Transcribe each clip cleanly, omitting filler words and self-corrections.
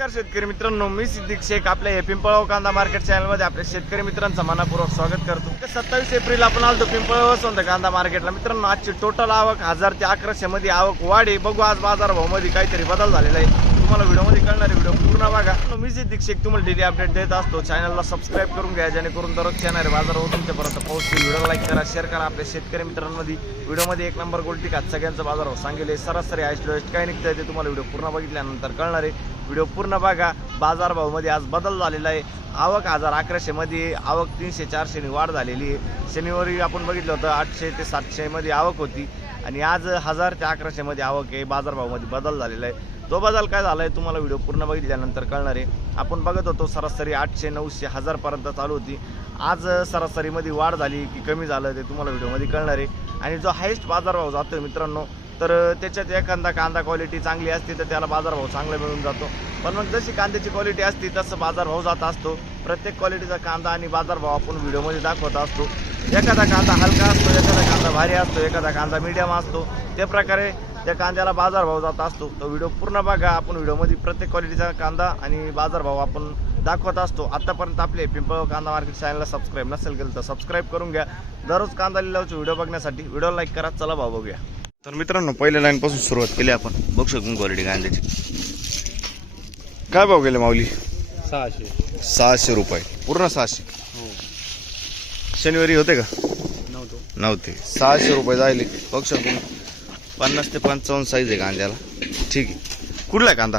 नमस्कार शेतकरी मित्रांनो, मी सिद्दीक शेख आपल्या हे पिंपळगाव कांदा मार्केट चॅनल मध्ये आपल्या शेतकरी मित्रांचं मनपूर्वक स्वागत करतो। 27 एप्रिल आपण आलो पिंपळगाव वसंत कांदा मार्केटला। मित्रांनो, आजची टोटल आवक 1000 ते 1100 मध्ये आवक वाढे। बघू आज बाजार भाव मध्ये काहीतरी बदल झालेला आहे, तुम्हाला व्हिडिओ मध्ये कळणार आहे। व्हिडिओ पूर्ण बघा। मी सिद्दीक शेख तुम्हाला डेली अपडेट देत असतो। चॅनलला सबस्क्राइब करून घ्या जेणेकरून दररोज येणारे बाजार भाव तुमच्यापर्यंत पोहोचतील। व्हिडिओ लाईक करा, शेअर करा। आपल्या शेतकरी मित्रांमध्ये व्हिडिओ मध्ये एक नंबर गोल्टी खात सगळ्यांचा बाजार भाव सांगेल। सरासरी हायस्ट लोएस्ट काय निघतंय ते तुम्हाला व्हिडिओ पूर्ण बघितल्यानंतर कळणार आहे। व्हिडिओ पूर्ण बघा। बाजार भाव मध्ये आज बदल झालेला आहे। आवक 1100 मध्ये आवक 300-400 ने वाढ झालेली आहे। शनिवारी आपण बघितलं होतं 800 ते 700 मध्ये आवक होती आणि आज 1000 ते 1100 मध्ये आवक आहे। बाजार भाव मध्ये बदल झालेला आहे। तो बदल काय झालाय तुम्हाला व्हिडिओ पूर्ण बघितल्यानंतर कळणार आहे। आपण बघत होतो सरासरी 800, 900, 1000 पर्यंत चालू होती। आज सरासरी मध्ये वाढ झाली की कमी झालं ते तुम्हाला व्हिडिओ मध्ये कळणार आहे। आणि जो हायस्ट बाजार भाव जातोय मित्रांनो, तर त्याच्यात एखादा कांदा क्वालिटी चांगली असते तर त्याला बाजारभाव चांगला मिळून जातो। पण मग जशी कांद्याची क्वालिटी असते तसं बाजारभाव जात असतो। प्रत्येक क्वालिटीचा कांदा आणि बाजारभाव आपण व्हिडिओमध्ये दाखवत असतो। एखादा कांदा हलका असतो, एखादा कांदा भारी असतो, एखादा कांदा मीडियम असतो। त्या प्रकारे त्या कांद्याला बाजारभाव जात असतो। तो व्हिडिओ पूर्ण बघा। आपण व्हिडिओमध्ये प्रत्येक क्वालिटीचा कांदा आणि बाजारभाव आपण दाखवत असतो। आतापर्यंत आपले पिंपळगाव कांदा मार्केट चॅनलला सबस्क्राइब नसेल केलं तर सबस्क्राइब करून घ्या। दररोज कांदा लिलावचे व्हिडिओ बघण्यासाठी व्हिडिओ लाईक करा। चला भाव बघूया। तर मित्रांनो, पहिल्या लाईन पासून सुरुवात केली आपण। बघू शकतो क्वालिटी कांद्याची। काय भाव गेले माऊली? 600 रुपये, पूर्ण 600। शनिवारी होते का? नव्हते। 600 रुपये जायले। बघू शकतो 50 ते 55 साईज आहे कांद्याला। ठीक आहे। कुठला आहे कांदा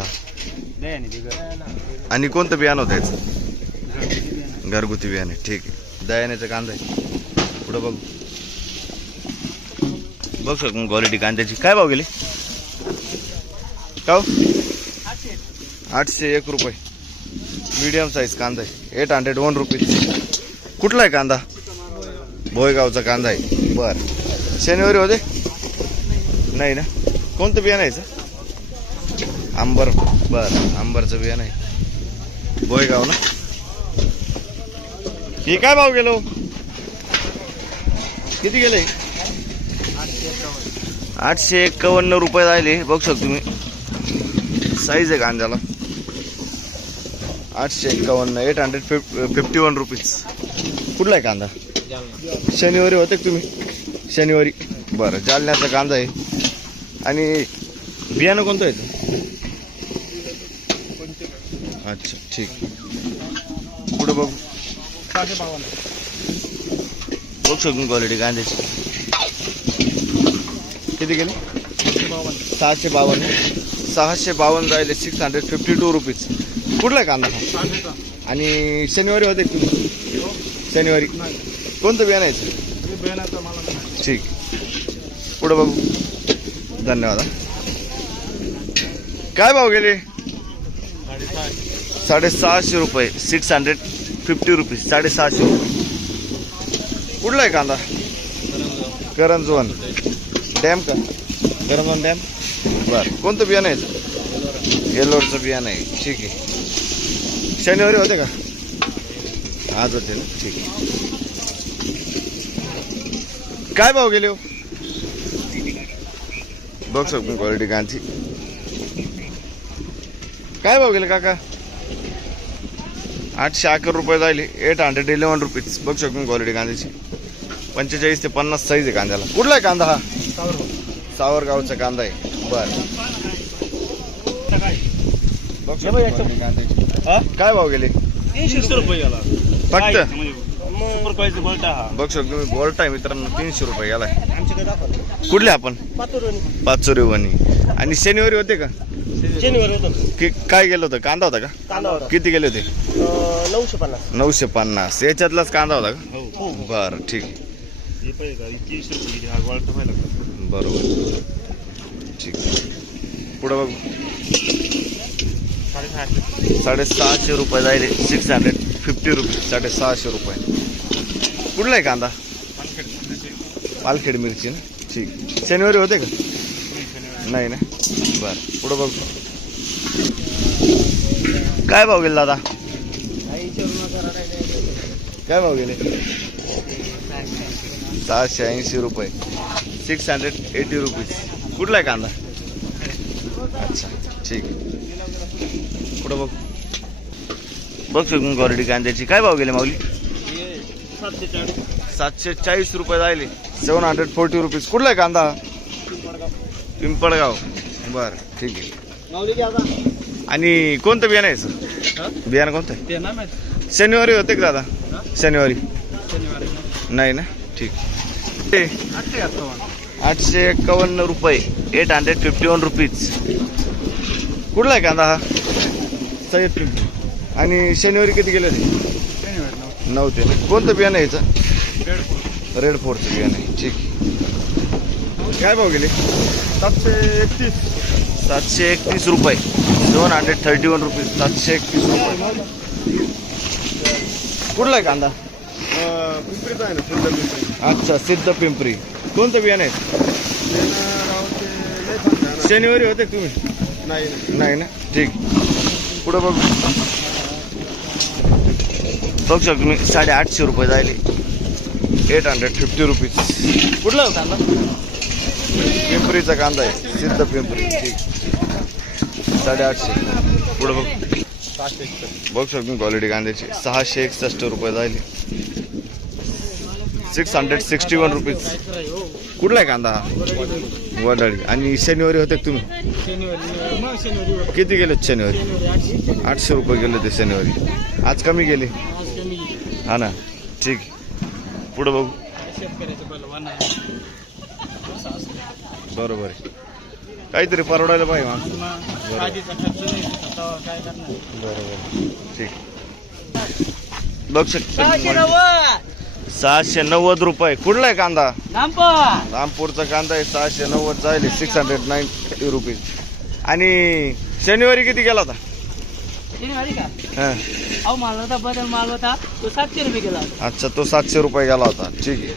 आणि कोणतं बियाणं होतं याचं? घरगुती बियाणे। ठीक आहे। दयाण्याचा कांदा आहे। पुढं बघू बघू शकतो क्वालिटी कांद्याची। काय भाव गेली? का 801 रुपये। मीडियम साईज कांदा आहे। 801 रुपीज। कुठला आहे कांदा? भोयगावचा कांदा आहे। बर, शनिवारी होते? नाही ना। कोणतं बियाणं आहे? आंबर। बर, आंबरचं बियाणं आहे। भोयगाव ना। हे काय भाव गेलो? किती गेले? 851 रुपये जायले। बघू शकतो तुम्ही साईज आहे कांद्याला। 851, 851 रुपीज। कुठला आहे कांदा? शनिवारी होते का तुम्ही? शनिवारी। बरं, जालन्याचा कांदा आहे। आणि बियाणं कोणतं आहे? अच्छा, ठीक। पुढे बघू बघू शकतो क्वालिटी कांद्याची। किती गेले? 652। 652 जायले। 652 रुपीज। कुठला आहे कांदा हा? आणि शनिवारी होते तुम्ही? शनिवारी। कोणतं बियाणं आहे? ठीक। पुढे बघू। धन्यवाद। काय भाव गेले? 650 रुपये। 650 रुपीज। 650 रुपये। कुठला आहे कांदा? करंजवन डॅम का? करंजवन डॅम। बर, कोणतं बियाणं आहे? येल्लोरचं बियाणं आहे। ठीक आहे। शनिवारी होते का? आज होते ना। ठीक आहे। काय भाव गेले हो? बघ शकतो क्वालिटी कांची। काय भाव गेले काका? 811 रुपये जायले। 811 रुपीज। बघ शकतो क्वालिटी कांद्याची। 45 ते 50 साईज आहे कांद्याला। कुठला आहे कांदा हा? सावरगावचा कांदा आहे। बर, काय भाव गेले? 300 रुपये गेला फक्त। सुपर क्वालिटी बोल्टा हा। बघ शकतो तुम्ही बोल्टा आहे मित्रांनो। 300 रुपये गेलाय। कुठले आपण? पाचोरीवणी। आणि शनिवारी होते का? शनिवारी होतं। काय गेलं होतं? कांदा होता का? कांदा होता। किती गेले होते? 950। 950 याच्यातलाच कांदा होता का? बरं, ठीक आहे। बरोबर, ठीक। पुढं बघ 650 रुपये जायले। 650 रुपये। 650 रुपये। कुठला आहे कांदा? पालखेड मिरची ना। ठीक। शनिवारी होते का? नाही ना। बरं, पुढं बघ। काय भाव गेले दादा? काय भाव गेले? 680 रुपये। 680 रुपीज। कुठला आहे कांदा? अच्छा, ठीक। पुढं बघ. बघ शकून क्वालिटी कांद्याची. काय भाव गेले माऊली? 740 रुपये जायले. 740 रुपीज. कुठला आहे कांदा? पिंपळगाव. बर ठीक आहे. आणि कोणतं बियाणं आहे सर? बियाणं कोणतं आहे? शनिवारी होते का दादा? शनिवारी नाही ना. ठीक. 851 रुपये. 851 रुपीज. कुठला आहे कांदा हा? सय्यद पिंपरी. आणि शनिवारी किती गेले ते? 9 ते. कोणतं बियाणं आहे याचं? रेड फोरचं बियाणं आहे. ठीक. काय भाव गेले? 731 रुपये. 731 रुपये. 731 रुपये. कुठला आहे कांदा? पिंपरीचा आहे ना, सिद्ध पिंपरी. अच्छा, सिद्ध पिंपरी. कोणतं बियाणं आहे? शनिवारी होते तुम्ही? नाही ना. ठीक. पुढं बघू. बघू शकतो तुम्ही. 850 रुपये जायले. 850 रुपीज. कुठला कांदा? पिंपरीचा कांदा आहे. सिद्ध पिंपरी. ठीक. 850. पुढं बघ. बघू शकतो क्वालिटी कांद्याची. 661 रुपये जायले. 661 रुपीज. कुठला आहे कांदा हा? वडाळी. आणि शनिवारी होते का तुम्ही? किती गेले शनिवारी? 800 रुपये गेले ते शनिवारी. आज कमी गेले हा ना. ठीक. पुढं बघू. बरोबर आहे. काहीतरी परवडायला पाहिजे बरोबर. ठीक. बघ शकतो 690 रुपये. कुठला आहे कांदा? रामपूरचा कांदा आहे. 690 जायले. 690 रुपीज. आणि शनिवारी किती गेला होता? माल होता, बदल माल होता, तो 700 रुपये गेला. अच्छा, तो 700 रुपये गेला होता. ठीक आहे.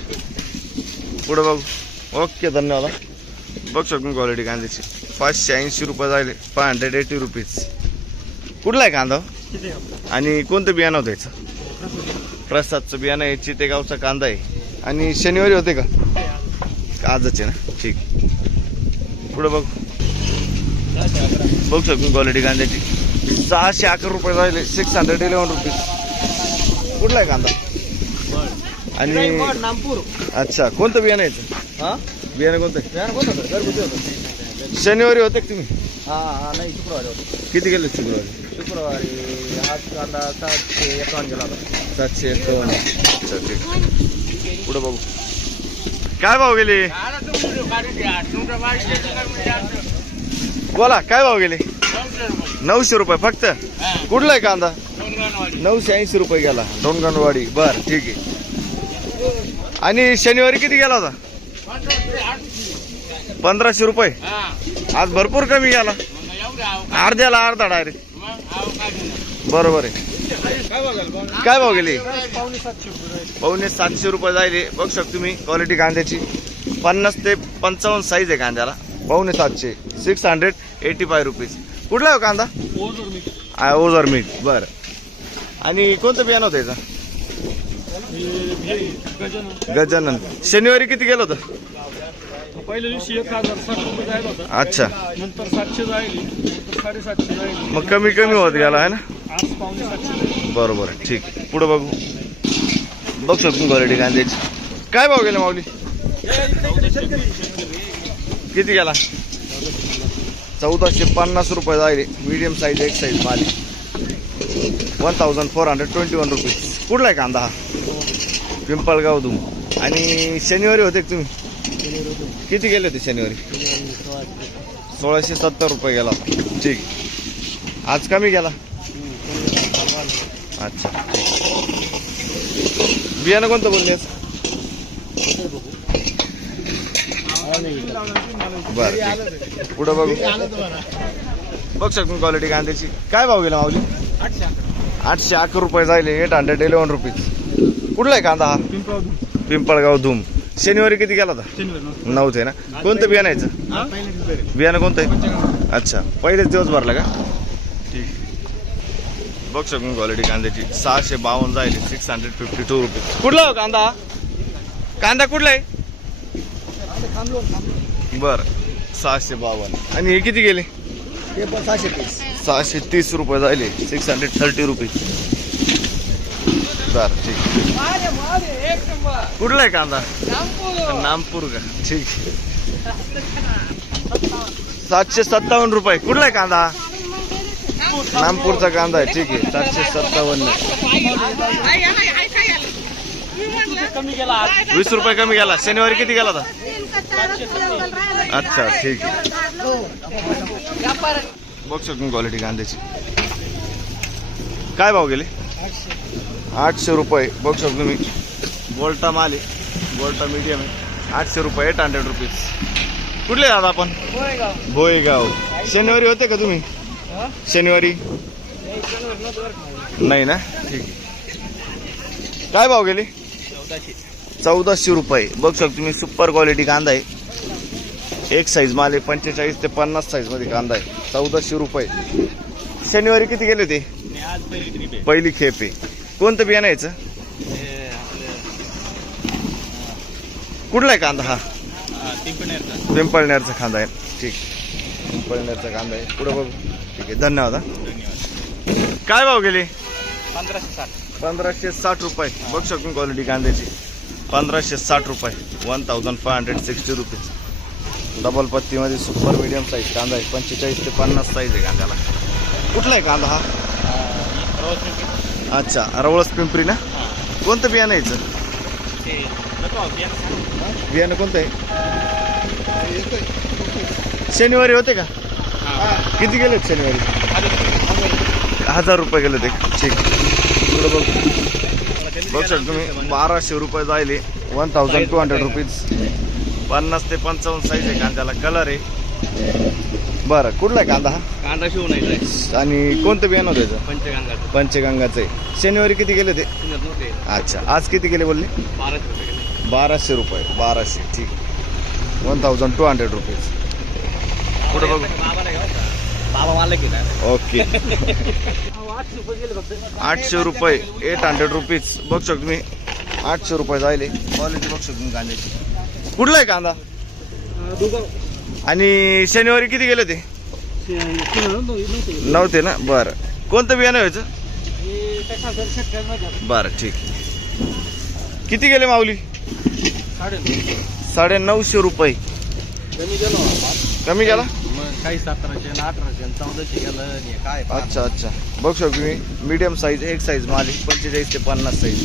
पुढे बघू. ओके, धन्यवाद. बघ शकून क्वालिटी कांद्याची. 580 रुपये जायले. 580 रुपीज. कुठला आहे कांदा? आणि कोणतं बियाणं होतं याचं? प्रसादचं बियाणं आहे. चितेगावचा कांदा आहे. आणि शनिवारी होते का? आजच आहे ना. ठीक. पुढे बघ. बघू शकून क्वालिटी कांद्याची. 611 रुपये जायले. 611 रुपीज. कुठला आहे कांदा? आणि नामपूर. अच्छा, कोणतं बियाणं यायचं? बियाणं कोणतं? घरगुती होतं. शनिवारी होते का तुम्ही? नाही, शुक्रवारी होतं. किती गेले शुक्रवारी? शुक्रवारी हाच कांदा 751 गेला होता. 751. अच्छा, ठीक. पुढे बघू. काय भाव गेले? बोला, काय भाव गेले? 900 रुपये फक्त. कुठला आहे कांदा? 980 रुपये गेला. डोंगरवाडी. बर ठीक आहे. आणि शनिवारी किती गेला होता? 1500 रुपये. आज भरपूर कमी गेला. अर्ध्याला अर्धा डायरेक्ट. बरोबर आहे. काय भाव गेले? 750 रुपये जायले. बघू शकतो तुम्ही क्वालिटी कांद्याची. 50 ते 55 साईज आहे कांद्याला. 750. 685 रुपीज. कुठला आहे कांदा? ओझर मिक्स. बरं. आणि कोणतं बियाणं होतं याचं? गजानन. शनिवारी किती गेलं होतं? पहिल्या दिवशी 1060 रुपये जायला होता. अच्छा. नंतर 700 जायली. नंतर 750 जायली. मग कमी कमी होत गेला आहे ना. आज 750. बरोबर आहे. ठीक. पुढे बघू. बघू शकतो क्वालिटी कांद्याची. काय भाव गेला माऊली? किती गेला? 1450 रुपये जायले. मीडियम साईज एक साईज माल. 1421 रुपीज. कुठला आहे कांदा हा? पिंपळगाव धूम. आणि शनिवारी होते का तुम्ही? किती गेले होते शनिवारी? 1670 रुपये गेला. ठीक. आज कमी गेला. अच्छा. बियाणं कोणतं बोलले? बरं. पुढं बघू. बघ शकतो क्वालिटी कांद्याची. काय भाव गेला माऊली? 811 रुपये जायले. 811 रुपीज. कुठला आहे कांदा हा? पिंपळगाव धूम. शनिवारी किती गेला होता? 9 ते ना. कोणतं बियाणं यायचं? बियाणं कोणतं आहे? अच्छा, पहिलेच दिवस भरला का? ठीक. बघ शकून क्वालिटी कांद्याची. 652 जायले. 652 रुपीज. कुठला हो कांदा? कांदा कुठला आहे? बर. 652. आणि हे किती गेले? 630. 630 रुपये झाले. 630 रुपये. बरं ठीक. कुठला आहे कांदा? नामपूर का? ठीक. 757 रुपये. कुठला आहे कांदा? नामपूरचा कांदा आहे. ठीक आहे. 757. कमी गेला आज. 20 रुपये कमी गेला. शनिवारी किती गेला होता? अच्छा ठीक आहे. बघ शकतो क्वालिटी कांद्याची. काय भाव गेले? 800 रुपये. बघ शकतो तुम्ही. बोल्टा माल आहे. बोल्टा मीडियम आहे. 800 रुपये. 800 रुपीज. कुठले दादा आपण? भोयगाव. शनिवारी होते का तुम्ही? शनिवारी नाही ना? ठीक आहे. काय भाव गेले? 1400 रुपये. बघ शकतो तुम्ही. सुपर क्वालिटी कांदा आहे. एक साईज माल आहे. 45 ते 50 साईज मध्ये कांदा आहे. 1400 रुपये. शनिवारी किती गेले होते? पहिली खेप आहे. कोणतं बियाणं यायचं? कुठला आहे कांदा हा? पिंपळनेरचा कांदा आहे. ठीक. पिंपळनेरचा कांदा आहे. पुढे बघू. ठीक आहे. धन्यवाद. काय भाव गेले? 1560 रुपये. बघ शकतो क्वालिटी कांद्याची. 1560 रुपये. 1560 रुपीज. डबल पत्तीमध्ये सुपर मीडियम साईज कांदा आहे. 45 ते 50 साईज आहे कांद्याला. कुठला आहे कांदा हा? अच्छा रवळस पिंपरी ना? कोणतं बियाणं यायचं? बियाणं कोणतं आहे? शनिवारी होते का? किती गेले शनिवारी? 1000 रुपये गेले ते. ठीक. पुढे बघ. बघ शकतो तुम्ही. 1200 रुपये जायले. 1200 रुपीज. 50 ते 55 साईज आहे कांद्याला. कलर आहे. बरं कुठला आहे कांदा हा? कांदा शिवून आणि कोणतं बियाणं होतं याचं? पंचगंगा. पंचगंगाचं आहे. शनिवारी किती गेले ते? अच्छा आज किती गेले बोलले? 1200 रुपये. 1200. ठीक. 1200 रुपीज. पुढे बघू. ओके. 800 रुपये. 800 रुपीज. बघ शकतो तुम्ही. 800 रुपये जायले. क्वालिटी बघ शकतो तुम्ही कांद्याची. कुठला आहे कांदा? आणि शनिवारी किती गेले ते? नव्हते ना? बरं कोणतं बियाणं व्हायचं? बरं ठीक. किती गेले माऊली? 950 रुपये. कमी गेला? काही 1700 1800 1400 गेलं काय. अच्छा अच्छा. बघ शकतो तुम्ही. Medium size. एक साईज माल 45 ते 50 साईज.